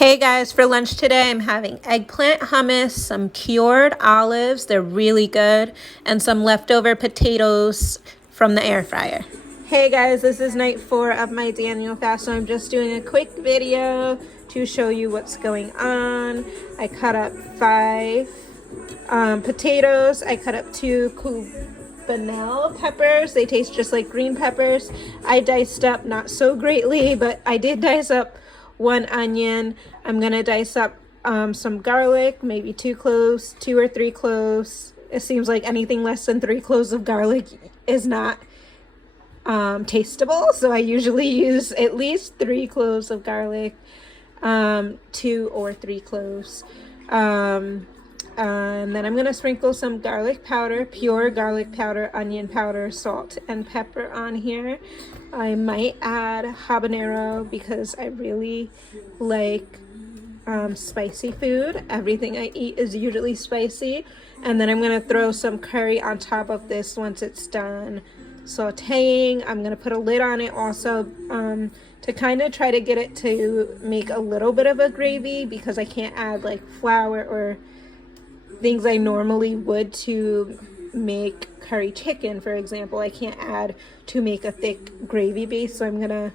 Hey guys, for lunch today I'm having eggplant hummus, some cured olives, they're really good, and some leftover potatoes from the air fryer. Hey guys, this is night 4 of my Daniel fast, so I'm just doing a quick video to show you what's going on. I cut up 5 potatoes, I cut up 2 Cubanelle peppers, they taste just like green peppers. I diced up, not so greatly, but I did dice up 1 onion. I'm gonna dice up some garlic, maybe 2 cloves, 2 or 3 cloves. It seems like anything less than 3 cloves of garlic is not tasteable, so I usually use at least 3 cloves of garlic, 2 or 3 cloves. And then I'm gonna sprinkle some garlic powder, pure garlic powder, onion powder, salt, and pepper on here. I might add habanero because I really like spicy food. Everything I eat is usually spicy. And then I'm gonna throw some curry on top of this once it's done sauteing. I'm gonna put a lid on it also to kind of try to get it to make a little bit of a gravy, because I can't add like flour or things I normally would to make curry chicken, for example. I can't add to make a thick gravy base, so I'm gonna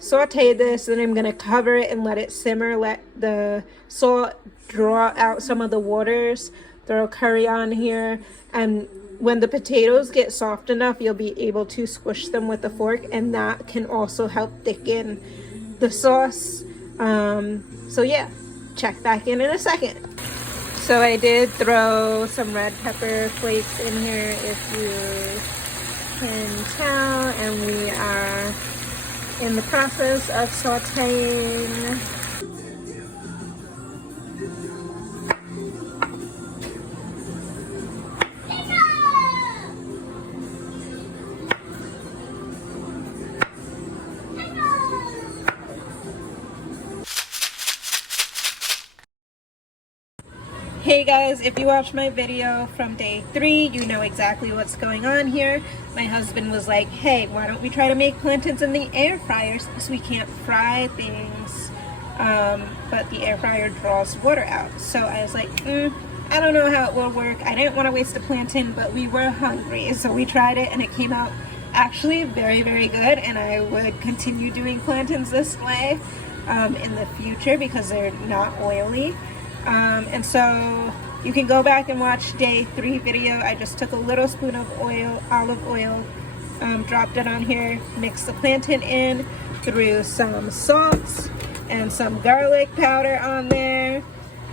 saute this, and I'm gonna cover it and let it simmer, let the salt draw out some of the waters, throw curry on here, and when the potatoes get soft enough, you'll be able to squish them with a fork, and that can also help thicken the sauce. So yeah, check back in a second. So I did throw some red pepper flakes in here, if you can tell, and we are in the process of sauteing. Hey guys, if you watched my video from day 3, you know exactly what's going on here. My husband was like, hey, why don't we try to make plantains in the air fryer since we can't fry things, but the air fryer draws water out. So I was like, I don't know how it will work. I didn't want to waste a plantain, but we were hungry, so we tried it and it came out actually very, very good, and I would continue doing plantains this way in the future because they're not oily. And so you can go back and watch day 3 video. I just took a little spoon of oil, olive oil, dropped it on here, mixed the plantain in, threw some salt and some garlic powder on there,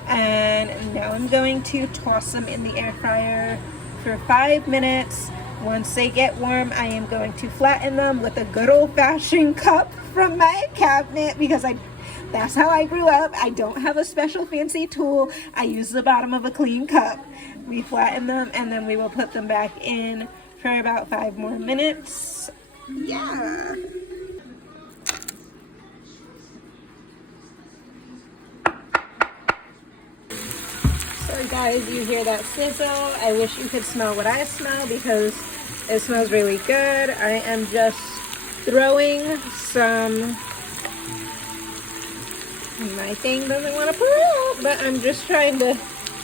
and now I'm going to toss them in the air fryer for 5 minutes. Once they get warm, I am going to flatten them with a good old-fashioned cup from my cabinet, because that's how I grew up. I don't have a special fancy tool. I use the bottom of a clean cup. We flatten them, and then we will put them back in for about 5 more minutes. Yeah. So guys, you hear that sizzle? I wish you could smell what I smell, because it smells really good. I am just throwing some... My thing doesn't want to pull out, but I'm just trying to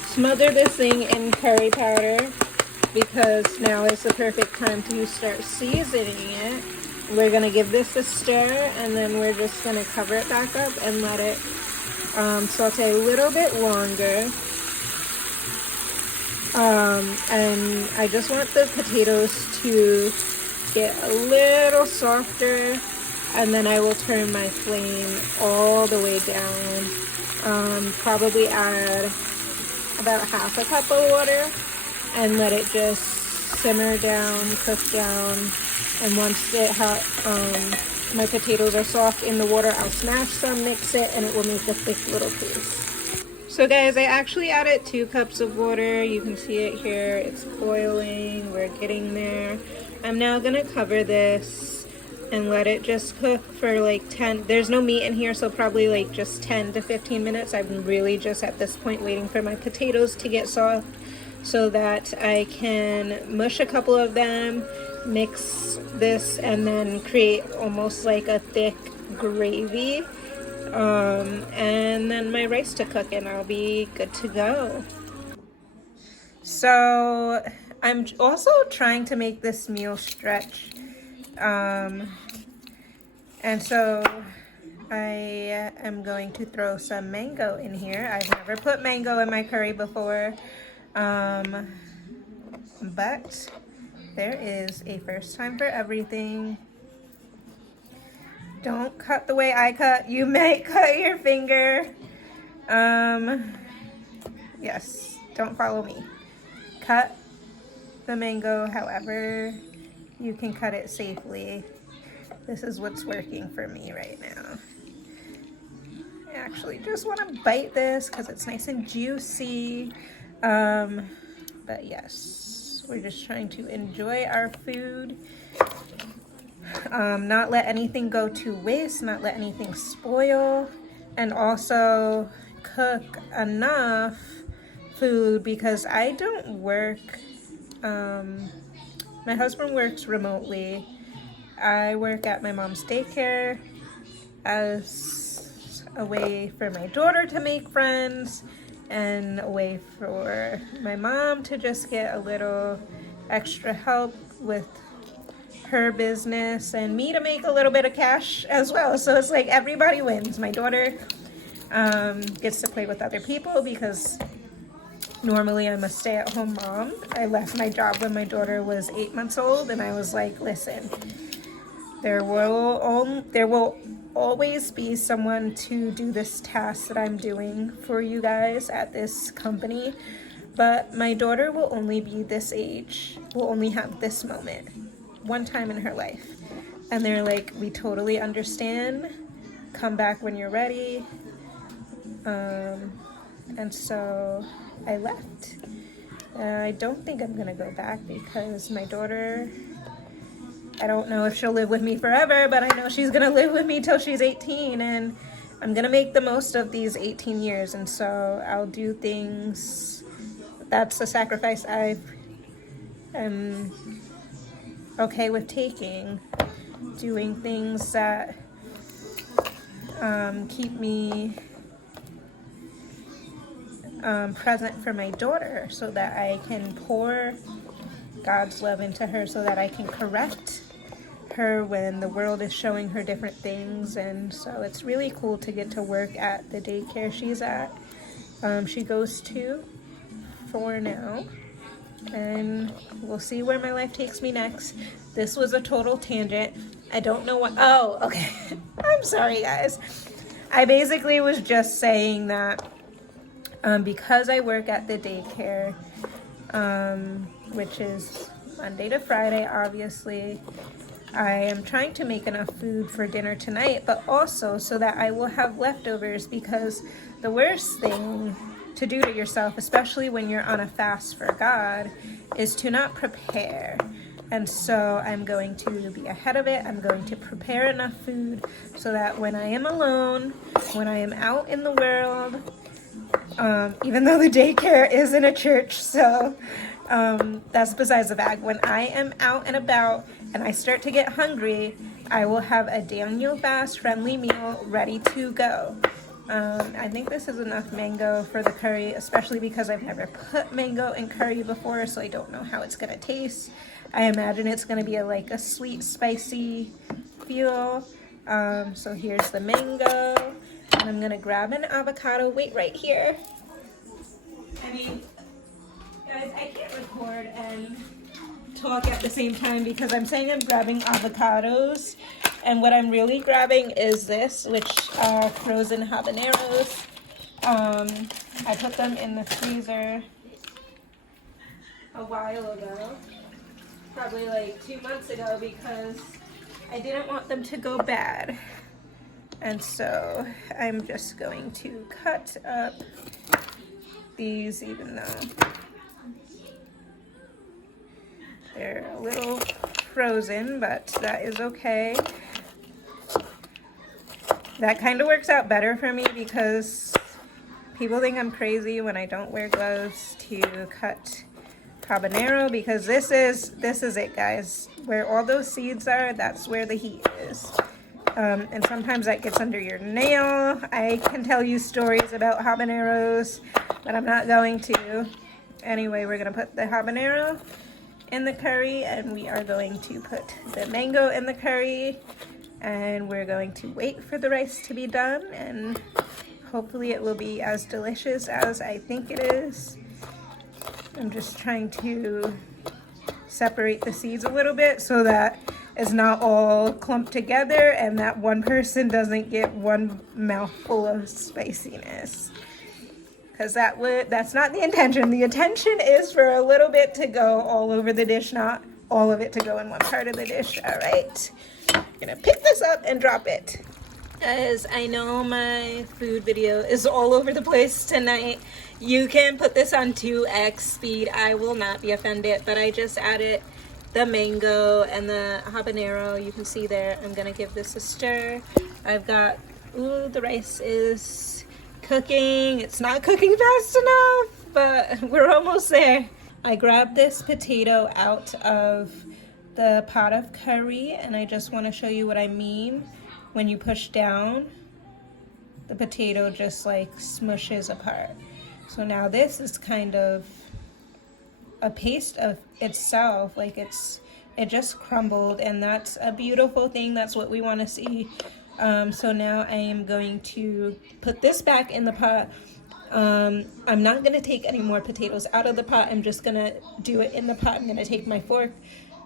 smother this thing in curry powder, because now is the perfect time to start seasoning it. We're going to give this a stir, and then we're just going to cover it back up and let it saute a little bit longer. And I just want the potatoes to get a little softer, and then I will turn my flame all the way down. Probably add about half a cup of water and let it just simmer down, cook down. And once my potatoes are soft in the water, I'll smash some, mix it, and it will make a thick little paste. So guys, I actually added 2 cups of water. You can see it here. It's boiling. We're getting there. I'm now gonna cover this and let it just cook for like 10, there's no meat in here, so probably like just 10 to 15 minutes. I'm really just at this point waiting for my potatoes to get soft so that I can mush a couple of them, mix this, and then create almost like a thick gravy. And then my rice to cook and I'll be good to go. So I'm also trying to make this meal stretch. And so I am going to throw some mango in here. I've never put mango in my curry before. But there is a first time for everything. Don't cut the way I cut. You may cut your finger. Yes, don't follow me. Cut the mango however you can cut it safely. This is what's working for me right now. I actually just want to bite this because it's nice and juicy. But yes, we're just trying to enjoy our food. Not let anything go to waste, not let anything spoil, and also cook enough food because I don't work. My husband works remotely. I work at my mom's daycare as a way for my daughter to make friends and a way for my mom to just get a little extra help with her business and me to make a little bit of cash as well. So it's like everybody wins. My daughter gets to play with other people because normally I'm a stay-at-home mom. I left my job when my daughter was 8 months old and I was like, listen, there will always be someone to do this task that I'm doing for you guys at this company, but my daughter will only be this age, will only have this moment one time in her life. And they're like, we totally understand, come back when you're ready. And so I left. I don't think I'm gonna go back because my daughter, I don't know if she'll live with me forever, but I know she's gonna live with me till she's 18, and I'm gonna make the most of these 18 years, and so I'll do things. That's a sacrifice I am okay with taking, doing things that keep me present for my daughter so that I can pour God's love into her, so that I can correct her when the world is showing her different things. And so it's really cool to get to work at the daycare she's at. She goes to for now, and we'll see where my life takes me next. This was a total tangent. I don't know what, oh, okay. I'm sorry, guys. I basically was just saying that because I work at the daycare, which is Monday to Friday, obviously, I am trying to make enough food for dinner tonight, but also so that I will have leftovers, because the worst thing to do to yourself, especially when you're on a fast for God, is to not prepare. And so I'm going to be ahead of it. I'm going to prepare enough food so that when I am alone, when I am out in the world, even though the daycare is in a church, so that's besides the bag. When I am out and about and I start to get hungry, I will have a Daniel Fast friendly meal ready to go. I think this is enough mango for the curry, especially because I've never put mango in curry before, so I don't know how it's gonna taste. I imagine it's gonna be like a sweet, spicy feel. So here's the mango, and I'm gonna grab an avocado. Wait right here. I mean, guys, I can't record and talk at the same time because I'm saying I'm grabbing avocados, and what I'm really grabbing is this, which are frozen habaneros. I put them in the freezer a while ago, probably like 2 months ago, because I didn't want them to go bad. And so I'm just going to cut up these, even though they're a little frozen, but that is okay. That kind of works out better for me because people think I'm crazy when I don't wear gloves to cut habanero, because this is it, guys. Where all those seeds are, that's where the heat is. And sometimes that gets under your nail. I can tell you stories about habaneros, but I'm not going to. Anyway, we're gonna put the habanero in the curry, and we are going to put the mango in the curry, and we're going to wait for the rice to be done, and hopefully it will be as delicious as I think it is. I'm just trying to separate the seeds a little bit so that it's not all clumped together and that one person doesn't get one mouthful of spiciness. Because that's not the intention. The intention is for a little bit to go all over the dish, not all of it to go in one part of the dish. All right, I'm gonna pick this up and drop it. Guys, I know my food video is all over the place tonight. You can put this on 2x speed. I will not be offended, but I just added the mango and the habanero. You can see there. I'm gonna give this a stir. I've got, ooh, the rice is cooking. It's not cooking fast enough, but we're almost there. I grabbed this potato out of the pot of curry, and I just want to show you what I mean. When you push down, the potato just like smushes apart. So now this is kind of a paste of itself, like it just crumbled, and that's a beautiful thing. That's what we want to see. So now I am going to put this back in the pot. I'm not going to take any more potatoes out of the pot. I'm just going to do it in the pot. I'm going to take my fork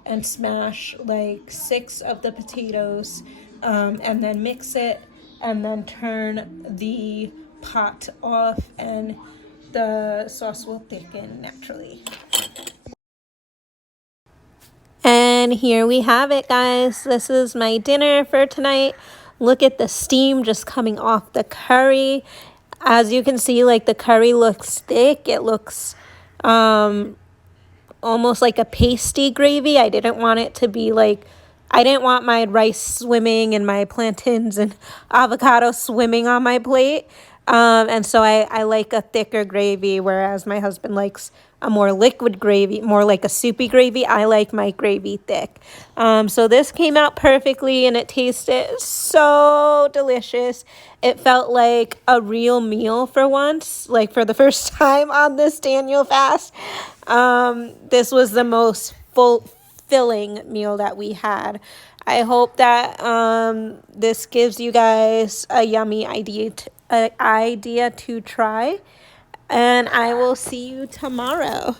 and smash like 6 of the potatoes, and then mix it, and then turn the pot off, and the sauce will thicken naturally. And here we have it, guys. This is my dinner for tonight. Look at the steam just coming off the curry. As you can see, like, the curry looks thick. It looks almost like a pasty gravy. I didn't want it to be like, I didn't want my rice swimming and my plantains and avocado swimming on my plate. And so I like a thicker gravy, whereas my husband likes a more liquid gravy, more like a soupy gravy. I like my gravy thick. So this came out perfectly, and it tasted so delicious. It felt like a real meal for once, like for the first time on this Daniel fast. This was the most filling meal that we had. I hope that this gives you guys a yummy idea to try, and I will see you tomorrow.